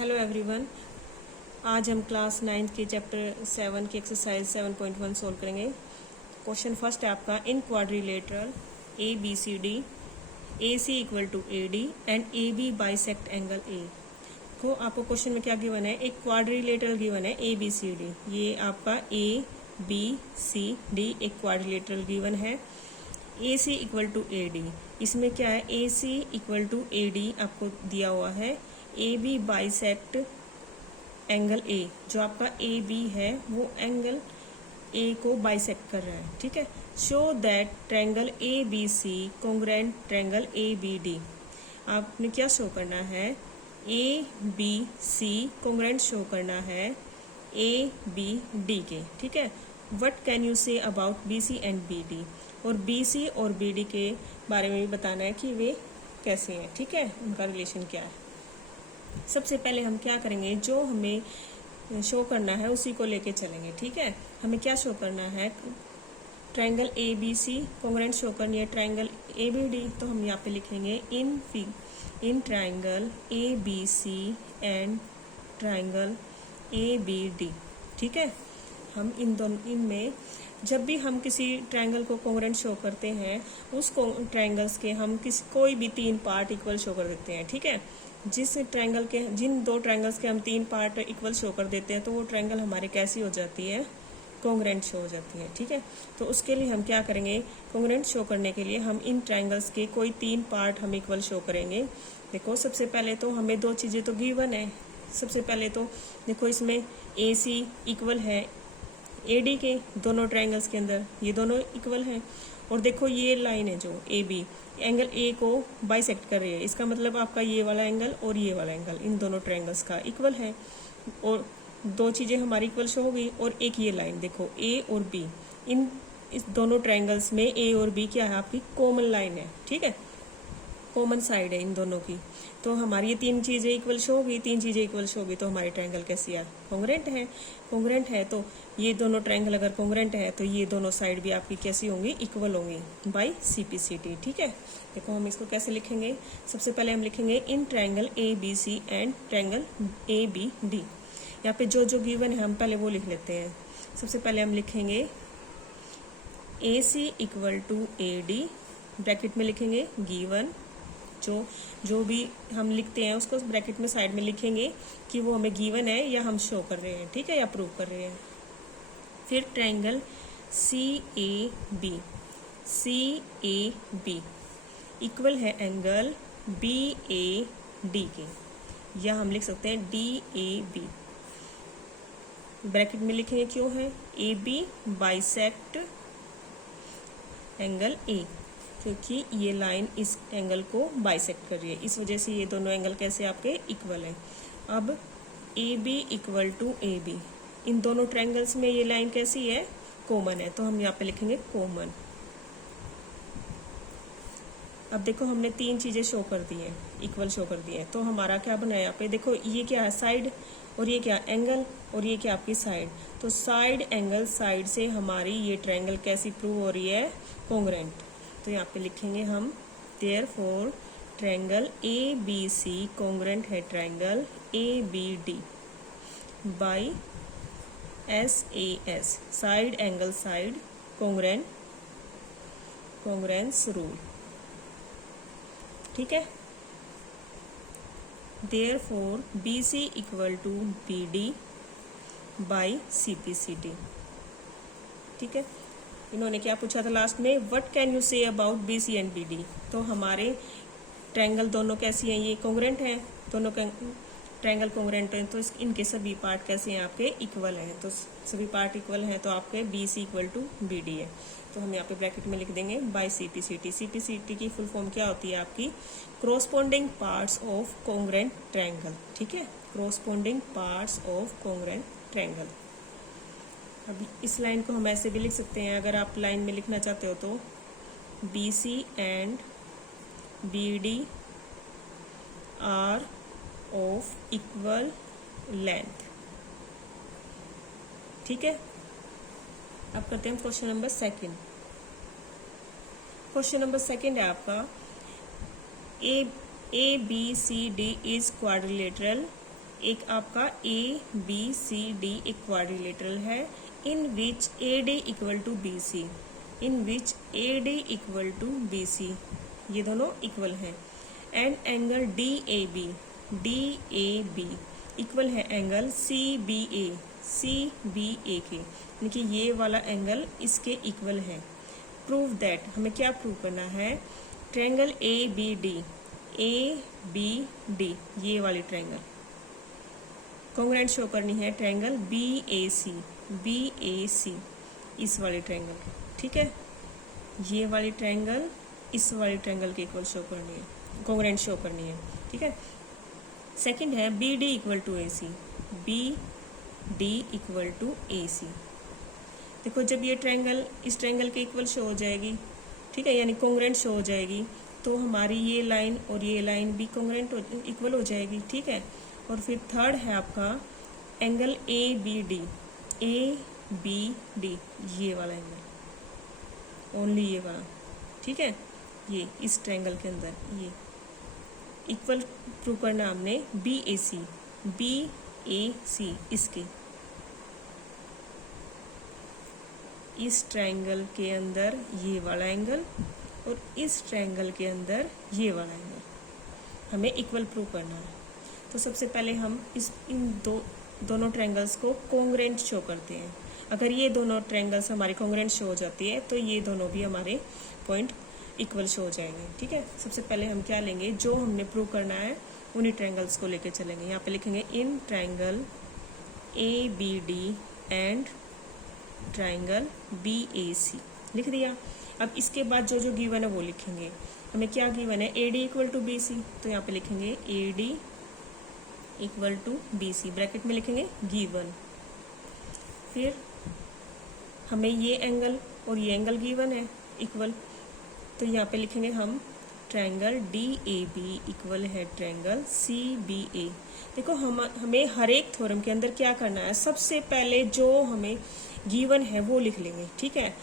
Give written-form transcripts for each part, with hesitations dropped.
Hello everyone. आज हम class 9 के चैप्टर 7 की एक्सरसाइज 7.1 सोल्व करेंगे। क्वेश्चन फर्स्ट है आपका, in quadrilateral A B C D A C equal to A D and A B bisect angle A. तो आपको क्वेश्चन में क्या गिवन है, एक क्वाड्रिलेटरल गिवन है ए बी सी डी। ये आपका ए बी सी डी एक क्वाड्रिलेटरल गिवन है। A C equal to A D, इसमें क्या है, A C equal to A D आपको दिया हुआ है। A B bisect angle A, जो आपका ए बी है वो एंगल ए को बाइसेक्ट कर रहा है, ठीक है। Show that triangle A B C congruent triangle A B D. आपने क्या शो करना है, A B C congruent show करना है ए बी डी के, ठीक है। What can you say about B C and B D, और बी सी और बी डी के बारे में भी बताना है कि वे कैसे हैं, ठीक है, उनका रिलेशन क्या है। सबसे पहले हम क्या करेंगे, जो हमें शो करना है उसी को लेके चलेंगे, ठीक है। हमें क्या शो करना है, triangle A B C congruent show करनी है ट्रायंगल ए बी डी। तो हम यहाँ पे लिखेंगे in triangle A B C and triangle A B D, ठीक है। हम इनमें जब भी हम किसी ट्रायंगल को कॉन्ग्रुएंट शो करते हैं, उस ट्रायंगल्स के हम कोई भी 3 पार्ट इक्वल शो कर देते हैं, ठीक है। जिन 2 ट्रायंगल्स के हम 3 पार्ट इक्वल शो कर देते हैं, तो वो ट्रायंगल हमारे कैसी हो जाती है, कॉन्ग्रुएंट शो हो जाती है, ठीक है। तो उसके लिए हम क्या करेंगे, कॉन्ग्रुएंट शो करने के लिए हम इन ट्रायंगल्स के कोई 3 पार्ट हम इक्वल शो करेंगे। देखो सबसे पहले तो हमें 2 चीज़ें तो गिवन है। सबसे पहले तो देखो इसमें ए सी इक्वल है ए डी के, दोनों ट्रायंगल्स के अंदर ये दोनों इक्वल हैं। और देखो ये लाइन है जो ए बी एंगल ए को बाइसेक्ट कर रही है, इसका मतलब आपका ये वाला एंगल और ये वाला एंगल इन दोनों ट्रायंगल्स का इक्वल है। और 2 चीज़ें हमारी इक्वल शो हो गई। और एक ये लाइन देखो ए और बी, इस दोनों ट्रायंगल्स में ए और बी क्या है, आपकी कॉमन लाइन है, ठीक है, कॉमन साइड है इन दोनों की। तो हमारी ये 3 चीज़ें इक्वल शो होगी, 3 चीज़ें इक्वल शो होगी, तो हमारी ट्रायंगल कैसी है, कॉन्ग्रुएंट है। कॉन्ग्रुएंट है तो ये दोनों ट्रायंगल अगर कॉन्ग्रुएंट है तो ये दोनों साइड भी आपकी कैसी होंगी, इक्वल होंगी by C P C T, ठीक है। देखो हम इसको कैसे लिखेंगे, सबसे पहले हम लिखेंगे in triangle A B C and triangle A B D. यहाँ पे जो जो गिवन है हम पहले वो लिख लेते हैं। सबसे पहले हम लिखेंगे A C equal to A D, bracket में लिखेंगे गिवन, जो भी हम लिखते हैं उसको ब्रैकेट में साइड में लिखेंगे कि वो हमें गिवन है या हम शो कर रहे हैं, ठीक है, या प्रूव कर रहे हैं। फिर triangle C A B equal है एंगल बी ए डी के, या हम लिख सकते हैं डी ए बी। ब्रैकेट में लिखेंगे क्यों है, A B bisect angle A, क्योंकि ये लाइन इस एंगल को बाइसेक्ट कर रही है, इस वजह से ये दोनों एंगल कैसे आपके इक्वल हैं। अब A B equal to A B, इन दोनों ट्रायंगल्स में ये लाइन कैसी है, कॉमन है, तो हम यहाँ पे लिखेंगे कॉमन। अब देखो हमने 3 चीज़ें शो कर दी हैं, इक्वल शो कर दी हैं, तो हमारा क्या बना है यहाँ पे, देखो ये क्या है साइड, और ये क्या एंगल, और ये क्या आपकी साइड। तो साइड एंगल साइड से हमारी ये ट्रायंगल कैसी प्रूव हो रही है, कॉन्ग्रुएंट। तो यहाँ पे लिखेंगे हम therefore triangle A B C congruent है triangle A B D by S A S, side angle side congruence rule, ठीक है। Therefore B C equal to B D by C P C D, ठीक है। इन्होंने क्या पूछा था last में, what can you say about B C and B D. तो हमारे ट्रायंगल दोनों कैसी हैं, ये कॉन्ग्रुएंट हैं, दोनों ट्रायंगल कॉन्ग्रुएंट हैं, तो इनके सभी पार्ट कैसे हैं, आपके इक्वल हैं। तो सभी पार्ट इक्वल हैं, तो आपके B C equal to B D है। तो हम यहाँ पे ब्रैकेट में लिख देंगे by C P C T. C P C T की फुल फॉर्म क्या होती है आपकी, corresponding parts of congruent triangle, ठीक है, corresponding parts of congruent triangle. अब इस लाइन को हम ऐसे भी लिख सकते हैं, अगर आप लाइन में लिखना चाहते हो तो B C and B D are of equal length, ठीक है। अब करते हैं क्वेश्चन नंबर 2। क्वेश्चन नंबर 2 है आपका, A B C D is quadrilateral एक आपका ए बी सी डी एक क्वाड्रिलेटरल है in which A D equal to B C, in which A D equal to B C, ये दोनों equal हैं। And angle D A B equal है angle C B A के, यानी कि ये वाला एंगल इसके इक्वल है। प्रूव दैट, हमें क्या प्रूव करना है, ट्रायंगल ए बी डी ये वाली ट्रायंगल कॉन्ग्रुएंट शो करनी है ट्रायंगल बी ए सी इस वाली ट्रायंगल, ठीक है, ये वाली ट्रायंगल इस वाली ट्रायंगल के इक्वल शो करनी है, कॉन्ग्रुएंट शो करनी है, ठीक है। सेकंड है बी डी इक्वल टू ए सी। देखो जब ये ट्रायंगल इस ट्रायंगल के इक्वल शो हो जाएगी, ठीक है, यानी कॉन्ग्रुएंट शो हो जाएगी, तो हमारी ये लाइन और ये लाइन भी कॉन्ग्रुएंट इक्वल हो जाएगी, ठीक है। और फिर थर्ड है आपका एंगल ए बी डी ये वाला एंगल, ओनली ये वाला, ठीक है, ये इस ट्रायंगल के अंदर ये इक्वल प्रूव करना हमने बी ए सी इसके, इस ट्रायंगल के अंदर ये वाला एंगल और इस ट्रायंगल के अंदर ये वाला एंगल हमें इक्वल प्रूव करना है। तो सबसे पहले हम इन दोनों ट्रायंगल्स को कॉन्ग्रुएंट शो करते हैं। अगर ये दोनों ट्रायंगल्स हमारे कॉन्ग्रुएंट शो हो जाती है तो ये दोनों भी हमारे पॉइंट इक्वल शो हो जाएंगे, ठीक है। सबसे पहले हम क्या लेंगे, जो हमने प्रूव करना है उन्हीं ट्रायंगल्स को लेके चलेंगे। यहाँ पे लिखेंगे in triangle A B D and triangle B A C, लिख दिया। अब इसके बाद जो जो गिवन है वो लिखेंगे। हमें क्या गिवन है, A D equal to B C, तो यहाँ पे लिखेंगे A D equal to B C, bracket में लिखेंगे गिवन। फिर हमें ये एंगल और ये एंगल गिवन है इक्वल, तो यहाँ पे लिखेंगे हम triangle D A B equal है ट्रायंगल सी बी ए। देखो हमें हर एक थ्योरम के अंदर क्या करना है, सबसे पहले जो हमें गिवन है वो लिख लेंगे, ठीक है।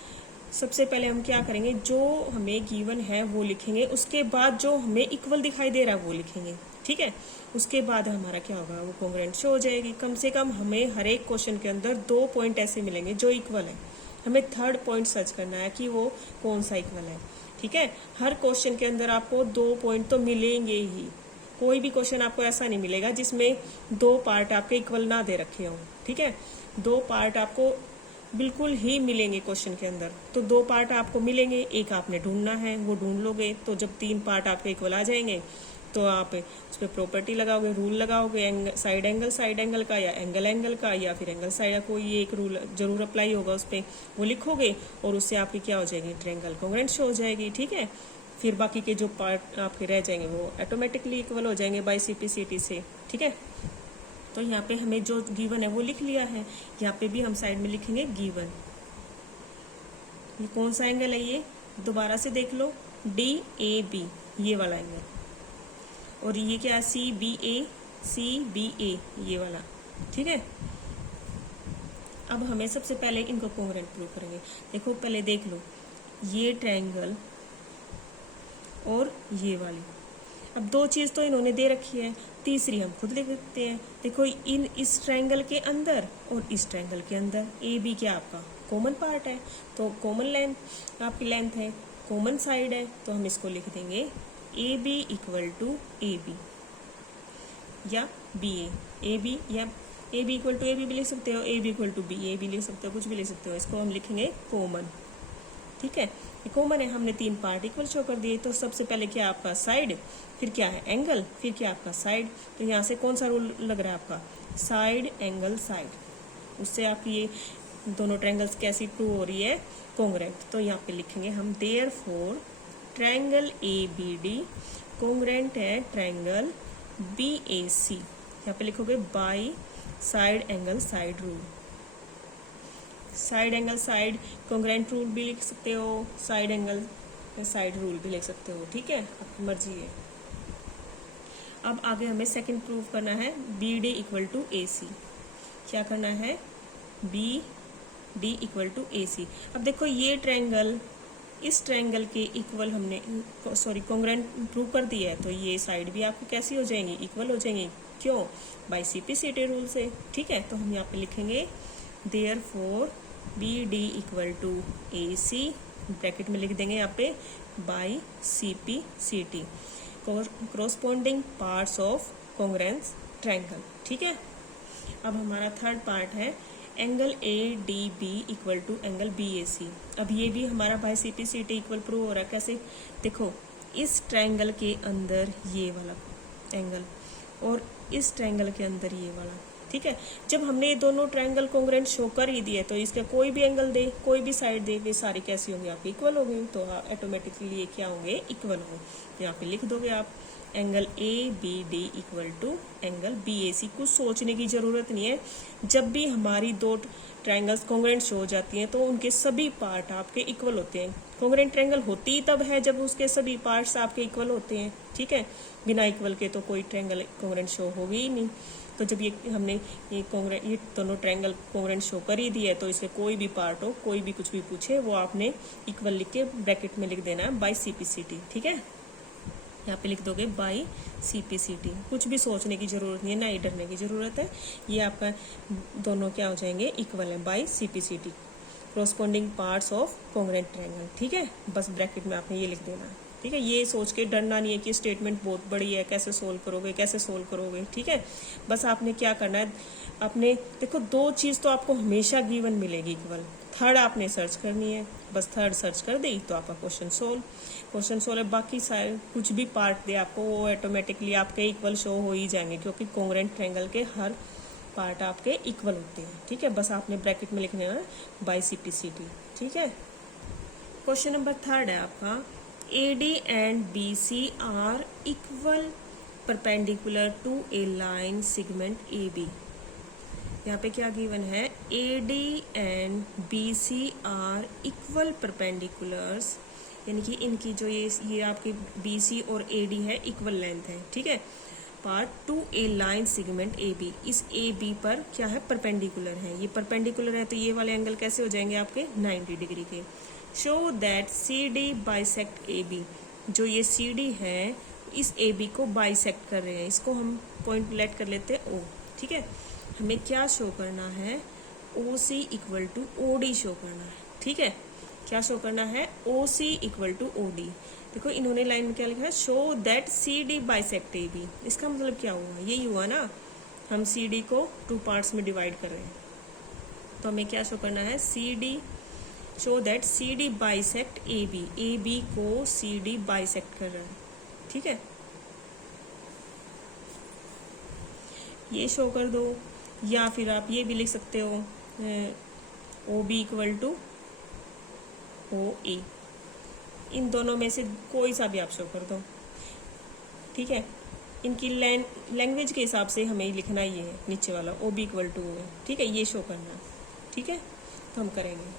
सबसे पहले हम क्या करेंगे, जो हमें गिवन है वो लिखेंगे, उसके बाद जो हमें इक्वल दिखाई दे रहा है वो लिखेंगे, ठीक है। उसके बाद हमारा क्या होगा, वो कॉन्ग्रुएंट शो हो जाएगी। कम से कम हमें हर एक क्वेश्चन के अंदर 2 पॉइंट ऐसे मिलेंगे जो इक्वल है। हमें थर्ड पॉइंट सर्च करना है कि वो कौन सा इक्वल है, ठीक है। हर क्वेश्चन के अंदर आपको 2 पॉइंट तो मिलेंगे ही, कोई भी क्वेश्चन आपको ऐसा नहीं मिलेगा जिसमें 2 पार्ट आपके इक्वल ना दे रखे हों, ठीक है। 2 पार्ट आपको बिल्कुल ही मिलेंगे क्वेश्चन के अंदर। तो 2 पार्ट आपको मिलेंगे, एक आपने ढूंढना है, वो ढूंढ लोगे। तो जब 3 पार्ट आपके इक्वल आ जाएंगे तो आप उस पर प्रॉपर्टी लगाओगे, रूल लगाओगे, साइड एंगल का या एंगल का या फिर एंगल साइड का, कोई एक रूल जरूर अप्लाई होगा उस पर, वो लिखोगे और उससे आपकी क्या हो जाएगी, ट्रायंगल कॉन्ग्रुएंट शो हो जाएगी, ठीक है। फिर बाकी के जो पार्ट आपके रह जाएंगे वो ऑटोमेटिकली इक्वल हो जाएंगे बाय CP/CT से, ठीक है। तो यहाँ पे हमें जो गिवन है वो लिख लिया है। यहाँ पे भी हम साइड में लिखेंगे गिवन। ये कौन सा एंगल है, ये दोबारा से देख लो, DAB ये वाला एंगल, और ये क्या है, CBA ये वाला, ठीक है। अब हमें सबसे पहले इनको कॉन्ग्रुएंट प्रूव करेंगे। देखो पहले देख लो, ये ट्रायंगल और ये वाली, अब 2 चीज तो इन्होंने दे रखी है, तीसरी हम खुद लिख सकते हैं। देखो इस ट्रायंगल के अंदर और इस ट्रायंगल के अंदर AB क्या आपका कॉमन पार्ट है, तो कॉमन लेंथ आपकी लेंथ है, कॉमन साइड है, तो हम इसको लिख देंगे AB इक्वल टू AB या BA, AB या AB इक्वल टू AB भी लिख सकते हो, AB इक्वल टू BA भी लिख सकते हो, कुछ भी लिख सकते हो। इसको हम लिखेंगे कॉमन, ठीक है। ये कॉमन है, हमने 3 पार्ट इक्वल शो कर दिए। तो सबसे पहले क्या आपका साइड, फिर क्या है एंगल, फिर क्या आपका साइड। तो यहाँ से कौन सा रूल लग रहा है आपका, साइड एंगल साइड, उससे आपकी ये दोनों ट्रायंगल्स कैसी प्रूव हो रही है, कॉन्ग्रुएंट। तो यहाँ पे लिखेंगे हम देयरफॉर ट्रायंगल ABD कॉन्ग्रुएंट है ट्रायंगल BAC। यहाँ पे लिखोगे by side angle side rule. Side angle side congruent rule भी लिख सकते हो, साइड एंगल साइड रूल भी लिख सकते हो, ठीक है, आपकी मर्जी है। अब आगे हमें सेकंड प्रूव करना है BD इक्वल टू AC। क्या करना है, BD इक्वल टू AC। अब देखो ये ट्रायंगल इस ट्रायंगल के इक्वल हमने कॉन्ग्रुएंट प्रूव कर दिया है, तो ये साइड भी आपकी कैसी हो जाएंगी, इक्वल हो जाएंगी, क्यों? बाय CPCT रूल से। ठीक है, तो हम यहाँ पे लिखेंगे therefore BD equal to AC, bracket में लिख देंगे यहाँ पे by CPCT, corresponding parts of congruence triangle. ठीक है, अब हमारा थर्ड पार्ट है angle ADB equal to angle BAC। अब ये भी हमारा बाय CPCT इक्वल प्रूव हो रहा है। कैसे? देखो, इस ट्रायंगल के अंदर ये वाला एंगल और इस ट्रायंगल के अंदर ये वाला। ठीक है, जब हमने ये दोनों ट्रायंगल कॉन्ग्रुएंट शो कर ही दिए तो इसका कोई भी एंगल दे, कोई भी साइड दे, वे सारी कैसी होंगी? आपकी इक्वल होंगी। तो ऑटोमेटिकली ये क्या होंगे? इक्वल होंगे। यहाँ पे लिख दोगे आप angle ABD equal to angle BAC। कुछ सोचने की जरूरत नहीं है। जब भी हमारी दो ट्रायंगल्स कॉन्ग्रुएंट शो हो जाती हैं तो उनके सभी पार्ट आपके इक्वल होते हैं। कॉन्ग्रुएंट ट्रायंगल होती ही तब है जब उसके सभी पार्ट्स आपके इक्वल होते हैं। ठीक है, बिना इक्वल के तो कोई ट्रायंगल कॉन्ग्रुएंट शो होगी ही नहीं। तो जब हमने ये दोनों ट्रायंगल कॉन्ग्रुएंट शो कर ही दिया है तो इसके कोई भी पार्ट हो, कोई भी कुछ भी पूछे, वो आपने इक्वल लिख के ब्रैकेट में लिख देना है बाय CPCT। ठीक है, यहाँ पे लिख दोगे बाय CPCT। कुछ भी सोचने की जरूरत नहीं है, ना ही डरने की जरूरत है। ये आपका दोनों क्या हो जाएंगे? इक्वल है by CPCT, corresponding parts of congruent triangle. ठीक है, बस ब्रैकेट में आपने ये लिख देना है। ठीक है, ये सोच के डरना नहीं है कि स्टेटमेंट बहुत बड़ी है, कैसे सोल्व करोगे, कैसे सोल्व करोगे। ठीक है, बस आपने क्या करना है, अपने देखो दो चीज़ तो आपको हमेशा गिवन मिलेगी इक्वल। थर्ड आपने सर्च करनी है, बस थर्ड सर्च कर दी तो आपका क्वेश्चन सोल्व है। बाकी सारे कुछ भी पार्ट दे आपको, वो ऑटोमेटिकली आपके इक्वल शो हो ही जाएंगे, क्योंकि कॉन्ग्रुएंट ट्रायंगल के हर पार्ट आपके इक्वल होते हैं। ठीक है, बस आपने ब्रैकेट में लिखना है बाय CPCT। ठीक है, क्वेश्चन नंबर थर्ड है आपका AD and BC are equal perpendicular to a line segment AB। यहाँ पे क्या गिवन है? AD and BC are equal perpendiculars, यानी कि इनकी जो ये आपकी BC और AD है इक्वल लेंथ है। ठीक है, part two a line segment AB, इस AB पर क्या है? परपेंडिकुलर है। ये परपेंडिकुलर है तो ये वाले एंगल कैसे हो जाएंगे आपके? 90 डिग्री के। Show that CD bisect AB, जो ये CD है इस AB को बाइसेक्ट कर रहे हैं। इसको हम पॉइंट लेट कर लेते हैं O। ठीक है, हमें क्या शो करना है? OC equal to OD show करना है। ठीक है, क्या शो करना है? OC equal to OD। देखो इन्होंने लाइन में क्या लिखा है? Show that CD bisect AB। इसका मतलब क्या हुआ? यही हुआ ना, हम CD को 2 पार्ट्स में डिवाइड कर रहे हैं। तो हमें क्या शो करना है? Show that CD bisect AB, AB को CD बाइसेक्ट कर रहा है। ठीक है, ये शो कर दो, या फिर आप ये भी लिख सकते हो OB इक्वल टू OA। इन दोनों में से कोई सा भी आप शो कर दो। ठीक है, इनकी लैंग्वेज के हिसाब से हमें लिखना ये है, नीचे वाला OB इक्वल टू OA। ठीक है, ये शो करना है। ठीक है, तो हम करेंगे।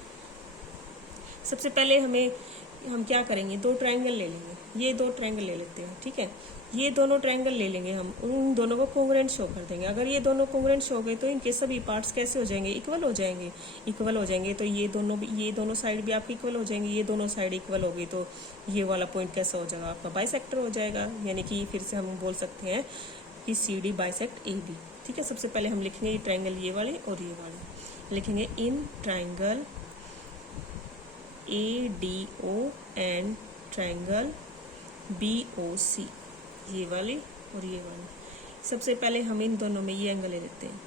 सबसे पहले हम क्या करेंगे? 2 ट्रायंगल ले लेंगे। ये 2 ट्रायंगल ले लेते हैं। ठीक है, ये दोनों ट्रायंगल ले लेंगे, हम उन दोनों को कॉन्ग्रुएंट शो कर देंगे। अगर ये दोनों कॉन्ग्रुएंट शो हो गए तो इनके सभी पार्ट्स कैसे हो जाएंगे? इक्वल हो जाएंगे। तो ये दोनों साइड भी आपकी इक्वल हो जाएंगी। ये दोनों साइड इक्वल हो गई तो ये वाला पॉइंट कैसा हो जाएगा? आपका बाइसेक्टर हो जाएगा। यानी कि फिर से हम बोल सकते हैं कि CD बाइसेक्ट AB। ठीक है, सबसे पहले हम लिखेंगे ये ट्रायंगल ये वाले और ये वाले लिखेंगे in triangle ADO and triangle BOC, ये वाली और ये वाली। सबसे पहले हम इन दोनों में ये एंगल ले लेते हैं।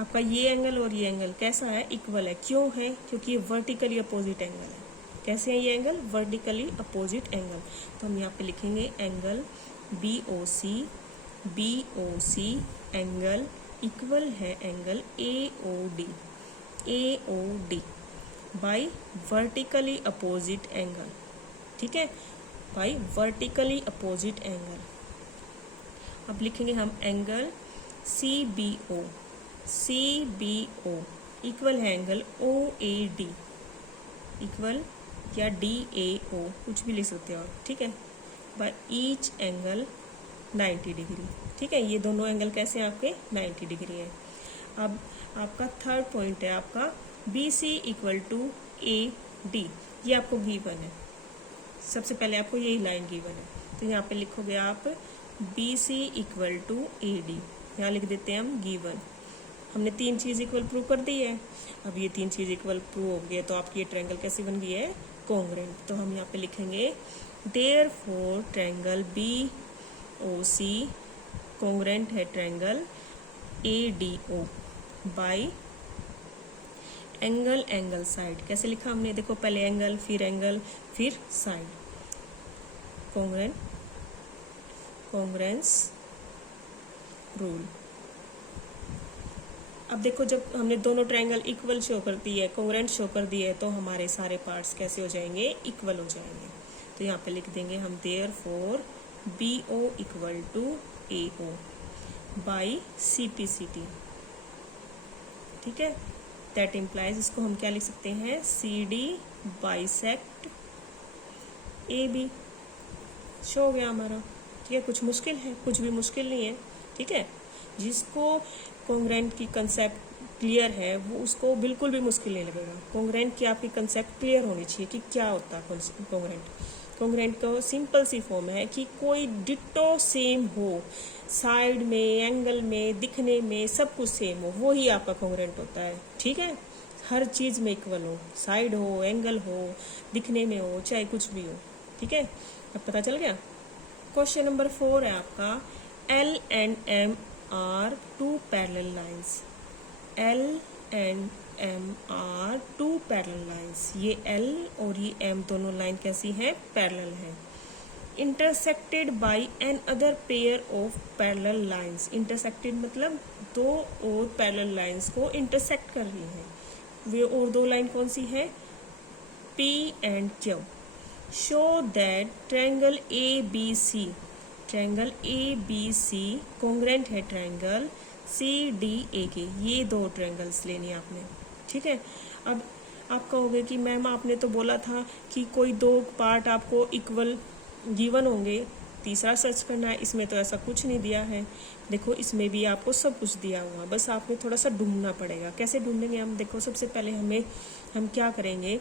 आपका ये एंगल और ये एंगल कैसा है? इक्वल है। क्यों है? क्योंकि ये वर्टिकली अपोजिट एंगल है। कैसे है ये एंगल? Vertically opposite angle. तो हम यहाँ पे लिखेंगे एंगल BOC एंगल इक्वल है angle AOD by vertically opposite angle. ठीक है, बाय वर्टिकली अपोजिट एंगल। अब लिखेंगे हम एंगल CBO इक्वल है एंगल OAD इक्वल या DAO, कुछ भी लिख सकते हो। ठीक है, बाय ईच एंगल 90 डिग्री। ठीक है, ये दोनों एंगल कैसे हैं आपके? 90 डिग्री है। अब आपका थर्ड पॉइंट है आपका BC इक्वल टू AD। ये आपको गिवन है। सबसे पहले आपको यही लाइन गिवन है, तो यहाँ पे लिखोगे आप BC इक्वल टू AD। यहाँ लिख देते हैं हम गिवन। हमने 3 चीज़ इक्वल प्रूव कर दी है। अब ये 3 चीज़ इक्वल प्रूव हो गई है तो आपकी ये ट्रायंगल कैसी बन गई है, कॉन्ग्रुएंट। तो हम यहाँ पे लिखेंगे देयरफॉर ट्रायंगल BOC कॉन्ग्रुएंट है triangle ADO bye angle side. कैसे लिखा हमने, देखो पहले एंगल फिर साइड, कॉन्ग्रुएंस रूल। अब देखो जब हमने दोनों ट्रायंगल इक्वल शो कर दी है, कॉन्ग्रुएंट शो कर दी है, तो हमारे सारे पार्ट्स कैसे हो जाएंगे, इक्वल हो जाएंगे। तो यहाँ पे लिख देंगे हम therefore BO equal to AO by CT। ठीक है, दैट इम्प्लाइज, इसको हम क्या लिख सकते हैं, CD बाइसेक्ट AB। शो हो गया हमारा। ठीक है, कुछ मुश्किल है, कुछ भी मुश्किल नहीं है। ठीक है, जिसको कॉन्ग्रुएंट की कंसेप्ट क्लियर है वो उसको बिल्कुल भी मुश्किल नहीं लगेगा। कॉन्ग्रुएंट की आपकी कंसेप्ट क्लियर होनी चाहिए कि क्या होता है कॉन्ग्रुएंट। कॉन्ग्रुएंट का सिंपल सी फॉर्म है कि कोई डिट्टो सेम हो, साइड में, एंगल में, दिखने में सब कुछ सेम हो, वो ही आपका कॉन्ग्रुएंट होता है। ठीक है, हर चीज़ में इक्वल हो, साइड हो, एंगल हो, दिखने में हो, चाहे कुछ भी हो। ठीक है, अब पता चल गया। क्वेश्चन नंबर 4 है आपका, L and M are two parallel lines। L and M are two parallel lines। ये L और ये M दोनों लाइन कैसी हैं, पैरेलल हैं। Intersected by an other pair of parallel lines. Intersected मतलब दो और पैरेलल लाइंस को इंटरसेक्ट कर रही हैं। वे और दो लाइन कौन सी है, P and Q। Show that triangle ABC, triangle ABC congruent है ट्रायंगल CDA के। ये दो ट्रायंगल्स लेनी है आपने। ठीक है, अब आप कहोगे कि मैम आपने तो बोला था कि कोई दो पार्ट आपको इक्वल गिवन होंगे, तीसरा सर्च करना है। इसमें तो ऐसा कुछ नहीं दिया है। देखो इसमें भी आपको सब कुछ दिया हुआ, बस आपको थोड़ा सा ढूंढना पड़ेगा। कैसे ढूंढेंगे हम, देखो सबसे पहले हम क्या करेंगे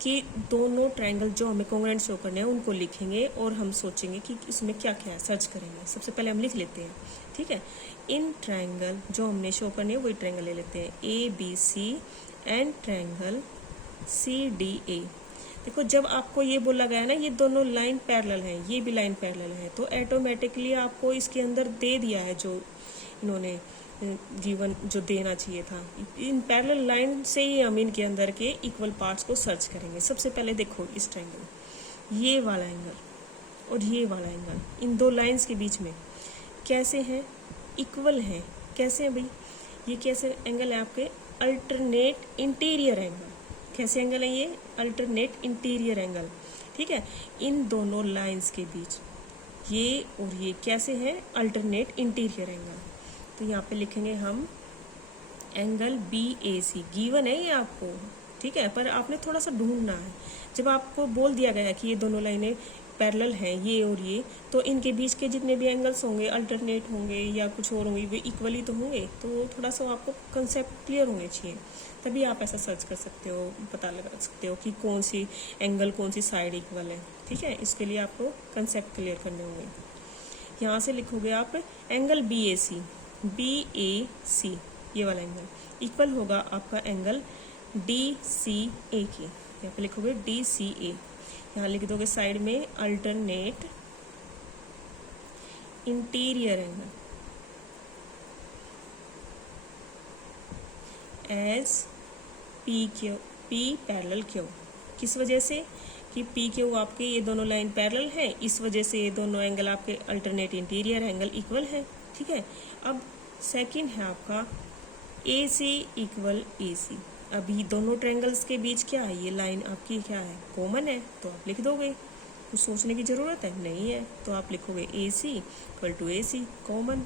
कि दोनों ट्रायंगल जो हमें कॉन्ग्रुएंट शो करने हैं उनको लिखेंगे और हम सोचेंगे कि इसमें क्या क्या है, सर्च करेंगे। सबसे पहले हम लिख लेते हैं। ठीक है, इन ट्रायंगल जो हमने शो करने हैं वही ट्रायंगल ले लेते हैं, ABC एंड ट्रायंगल CDA। देखो जब आपको ये बोला गया ना ये दोनों लाइन पैरेलल हैं, ये भी लाइन पैरेलल है, तो ऑटोमेटिकली आपको इसके अंदर दे दिया है जो इन्होंने गिवन जो देना चाहिए था। इन पैरेलल लाइन से ही हम इनके अंदर के इक्वल पार्ट्स को सर्च करेंगे। सबसे पहले देखो इस ट्रायंगल, ये वाला एंगल और ये वाला एंगल, इन दो लाइंस के बीच में कैसे हैं, इक्वल हैं। कैसे हैं भाई, ये कैसे एंगल है आपके, अल्टरनेट इंटीरियर एंगल। कैसे एंगल है ये, अल्टरनेट इंटीरियर एंगल। ठीक है, इन दोनों लाइंस के बीच ये और ये कैसे हैं, अल्टरनेट इंटीरियर एंगल। तो यहाँ पे लिखेंगे हम एंगल BAC। गिवन है ये आपको, ठीक है, पर आपने थोड़ा सा ढूंढना है। जब आपको बोल दिया गया है कि ये दोनों लाइनें पैरेलल हैं, ये और ये, तो इनके बीच के जितने भी एंगल्स होंगे अल्टरनेट होंगे या कुछ और होंगे, वे इक्वली तो होंगे। तो थोड़ा सा आपको कंसेप्ट क्लियर होने चाहिए, तभी आप ऐसा सर्च कर सकते हो, पता लगा सकते हो कि कौन सी एंगल कौन सी साइड इक्वल है। ठीक है, इसके लिए आपको कंसेप्ट क्लियर करने होंगे। यहाँ से लिखोगे आप एंगल BAC, ये वाला एंगल इक्वल होगा आपका एंगल DCA की। यहाँ पे लिखोगे DCA, यहाँ लिख दोगे साइड में alternate interior angle as P parallel Q। किस वजह से कि PQ आपके ये दोनों लाइन पैरेलल है, इस वजह से ये दोनों एंगल आपके अल्टरनेट इंटीरियर एंगल इक्वल है। ठीक है, अब सेकंड है आपका AC इक्वल AC। अभी दोनों ट्रायंगल्स के बीच क्या है, ये लाइन आपकी क्या है, कॉमन है, तो आप लिख दोगे। कुछ सोचने की ज़रूरत है नहीं है, तो आप लिखोगे AC equal to AC common.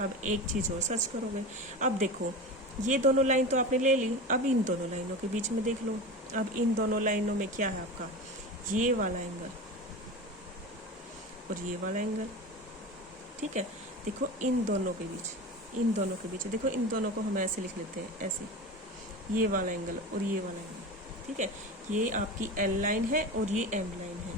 अब एक चीज़ और सर्च करोगे। अब देखो ये दोनों लाइन तो आपने ले ली, अब इन दोनों लाइनों के बीच में देख लो। अब इन दोनों लाइनों में क्या है आपका, ये वाला एंगल और ये वाला एंगल। ठीक है, देखो इन दोनों के बीच देखो इन दोनों को हम ऐसे लिख लेते हैं, ऐसे, ये वाला एंगल और ये वाला एंगल। ठीक है, ये आपकी एल लाइन है और ये एम लाइन है,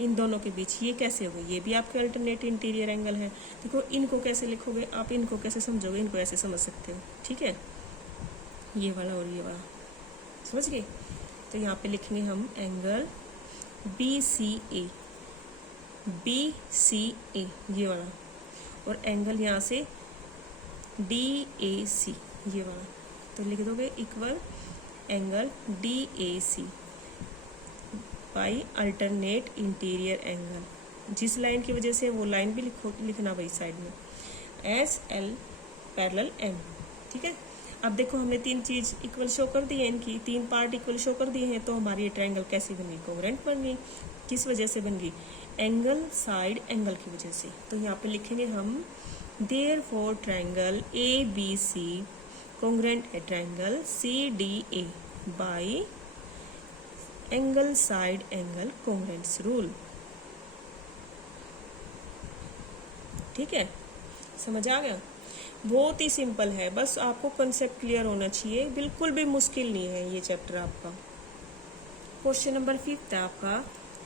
इन दोनों के बीच ये कैसे होगा, ये भी आपके अल्टरनेट इंटीरियर एंगल है। देखो इनको कैसे लिखोगे आप, इनको कैसे समझोगे, इनको ऐसे समझ सकते हो, ठीक है, ये वाला और ये वाला, समझ गए। तो यहाँ पे लिखेंगे हम angle B C A, B सी ए ये वाला, और एंगल यहाँ से डी ए सी ये वाला, तो लिख दोगे equal angle D A C by alternate interior angle, जिस लाइन की वजह से वो लाइन भी लिखना वही साइड में, एस एल पैरेलल एम, ठीक है। अब देखो हमने तीन चीज इक्वल शो कर दी है, इनकी तीन पार्ट इक्वल शो कर दिए हैं, तो हमारी ये ट्रायंगल कैसी बन गई, कोंग्रुएंट बन गई। किस वजह से बन गई, एंगल साइड एंगल की वजह से। तो यहाँ पे लिखेंगे हम therefore triangle A B C congruent है triangle C D A by angle side angle congruence rule, ठीक है, समझ आ गया। बहुत ही सिंपल है, बस आपको कंसेप्ट क्लियर होना चाहिए, बिल्कुल भी मुश्किल नहीं है ये चैप्टर आपका। क्वेश्चन नंबर 5 है आपका,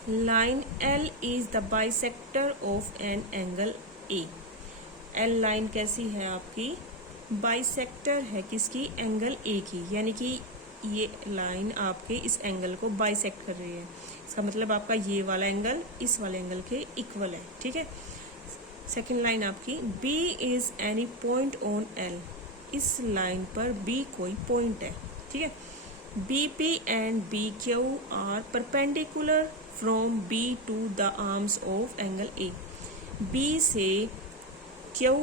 line L is the bisector of an angle A. L line कैसी है आपकी, बाइसेक्टर है किसकी, एंगल ए की, यानी कि ये लाइन आपके इस एंगल को बाइसेक्ट कर रही है। इसका मतलब आपका ये वाला एंगल इस वाले एंगल के इक्वल है, ठीक है। सेकेंड लाइन आपकी, B is any point on L, इस लाइन पर B कोई पॉइंट है, ठीक है। BP and BQ are perpendicular from B to the arms of angle A। B से Q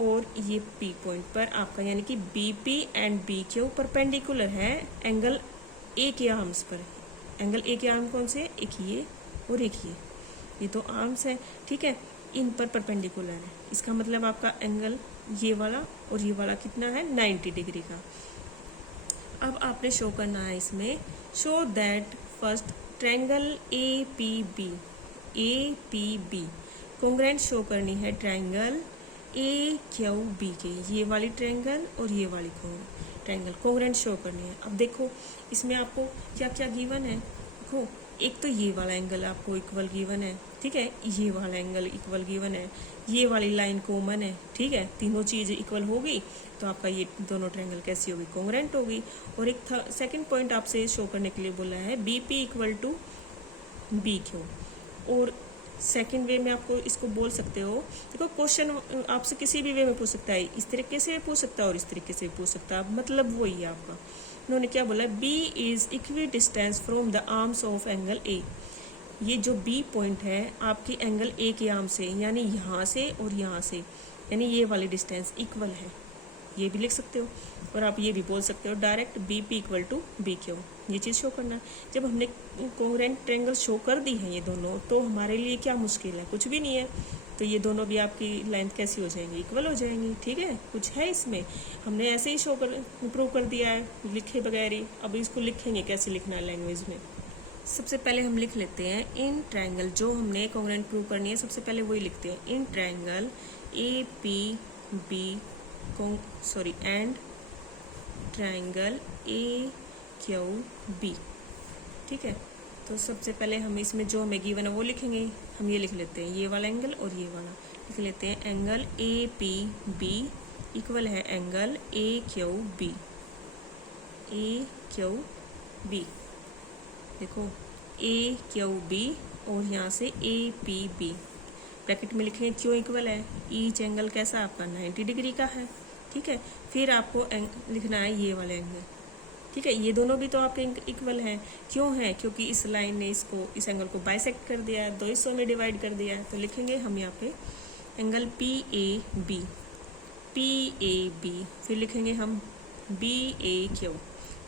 और ये P पॉइंट पर आपका यानी कि BP एंड BQ परपेंडिकुलर है एंगल A के आर्म्स पर। एंगल A के आर्म कौन से, एक ये और एक ये दो आर्म्स है, ठीक है, इन पर परपेंडिकुलर है। इसका मतलब आपका एंगल ये वाला और ये वाला कितना है, 90 डिग्री का। अब आपने शो करना है इसमें, show that first triangle APB congruent show करनी है ट्रायंगल AQB के, ये वाली ट्रायंगल और ये वाली ट्रायंगल कोंग्रुएंट शो करनी है। अब देखो इसमें आपको क्या क्या गिवन है, देखो एक तो ये वाला एंगल आपको इक्वल गिवन है, ठीक है, ये वाला एंगल इक्वल गिवन है, ये वाली लाइन कॉमन है, ठीक है, तीनों चीज इक्वल होगी तो आपका ये दोनों ट्रायंगल कैसी होगी, कोंग्रुएंट होगी। और एक सेकंड पॉइंट आपसे शो करने के लिए बोला है BP इक्वल टू BQ, और सेकंड वे में आपको इसको बोल सकते हो, देखो क्वेश्चन आपसे किसी भी वे में पूछ सकता है, इस तरीके से भी पूछ सकता है और इस तरीके से भी पूछ सकता है, मतलब वही है आपका। उन्होंने क्या बोला, B is equi distance from the arms of angle A, ये जो B पॉइंट है आपकी एंगल A के आर्म से, यानी यहाँ से और यहाँ से, यानी ये वाली डिस्टेंस इक्वल है, ये भी लिख सकते हो। और आप ये भी बोल सकते हो direct BP equal to BQ, ये चीज़ शो करना है। जब हमने कोंग्रुएंट ट्रायंगल शो कर दी है ये दोनों, तो हमारे लिए क्या मुश्किल है, कुछ भी नहीं है। तो ये दोनों भी आपकी लेंथ कैसी हो जाएंगी, इक्वल हो जाएंगी, ठीक है, कुछ है इसमें, हमने ऐसे ही प्रूव कर दिया है लिखे बगैर ही। अब इसको लिखेंगे कैसे लिखना है लैंग्वेज में। सबसे पहले हम लिख लेते हैं इन ट्रायंगल, जो हमने कोंग्रुएंट प्रूव करनी है सबसे पहले वही लिखते हैं, in triangle APB and triangle AQB, ठीक है। तो सबसे पहले हम इसमें जो हमें गिवन है वो लिखेंगे, हम ये लिख लेते हैं, ये वाला एंगल और ये वाला लिख लेते हैं, एंगल APB इक्वल है एंगल AQB। देखो AQB और यहाँ से APB ब्रैकेट में लिखें, क्यों इक्वल है, ईच एंगल कैसा आपका 90 डिग्री का है, ठीक है। फिर आपको लिखना है ये वाला एंगल, ठीक है, ये दोनों भी तो आपके इक्वल हैं, क्यों है, क्योंकि इस लाइन ने इस एंगल को बाइसेक्ट कर दिया है, 2 हिस्सों में डिवाइड कर दिया है। तो लिखेंगे हम यहाँ पे एंगल PAB, फिर लिखेंगे हम BAQ,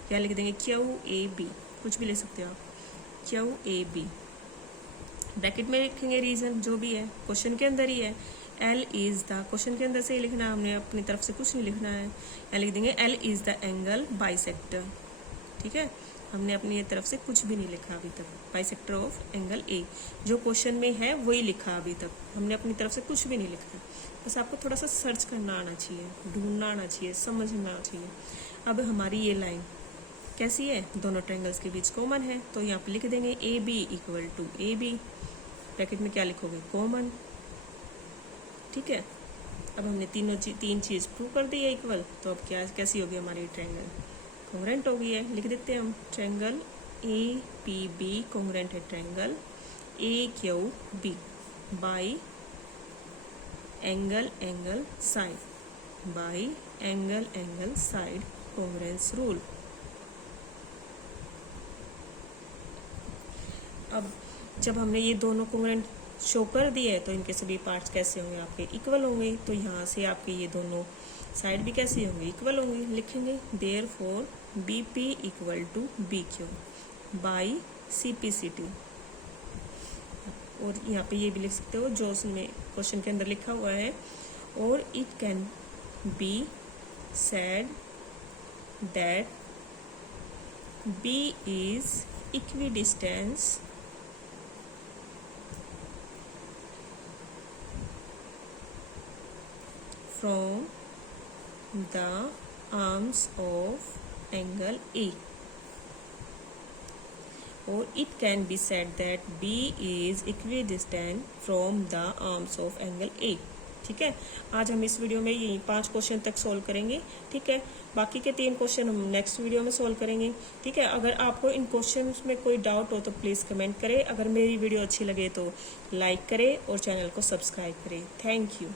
क्या लिख देंगे, QAB, कुछ भी ले सकते हो आप, QAB ब्रैकेट में लिखेंगे, रीजन जो भी है क्वेश्चन के अंदर ही है, L इज द, क्वेश्चन के अंदर से ही लिखना है, हमने अपनी तरफ से कुछ नहीं लिखना है, यहाँ लिख देंगे L is the angle bisector, ठीक है, हमने अपनी तरफ से कुछ भी नहीं लिखा अभी तक, बाइसेक्टर ऑफ एंगल A जो क्वेश्चन में है वही लिखा अभी तक, हमने अपनी तरफ से कुछ भी नहीं लिखा, बस आपको थोड़ा सा सर्च करना आना चाहिए, ढूंढना आना चाहिए, समझना चाहिए। अब हमारी ये लाइन कैसी है, दोनों ट्रायंगल्स के बीच कॉमन है, तो यहाँ पे लिख देंगे A B equal to A B, bracket में क्या लिखोगे, कॉमन। ठीक है, अब हमने तीन चीज प्रूव कर दी है इक्वल, तो अब क्या कैसी होगी हमारी ट्रायंगल, कॉन्ग्रेंट हो गई है। लिख देते हैं हम triangle A P B congruent है triangle A Q B by angle angle side, by angle angle side congruence rule. अब जब हमने ये दोनों कॉन्ग्रेंट शो कर दिए तो इनके सभी पार्ट्स कैसे होंगे, आपके इक्वल होंगे, तो यहाँ से आपके ये दोनों साइड भी कैसे होंगे, इक्वल होंगे। लिखेंगे therefore B P equal to B Q by C P C T, और यहाँ पे ये भी लिख सकते हो जो उसमें क्वेश्चन के अंदर लिखा हुआ है, और it can be said that B is equidistance from the arms of angle A, or it can be said that B is equidistant from the arms of angle A। ठीक है, आज हम इस वीडियो में यही 5 क्वेश्चन तक solve करेंगे। ठीक है, बाकी के 3 क्वेश्चन हम नेक्स्ट वीडियो में सोल्व करेंगे। ठीक है, अगर आपको इन क्वेश्चन में कोई डाउट हो तो प्लीज़ कमेंट करें। अगर मेरी वीडियो अच्छी लगे तो लाइक करें और चैनल को सब्सक्राइब करें। Thank you.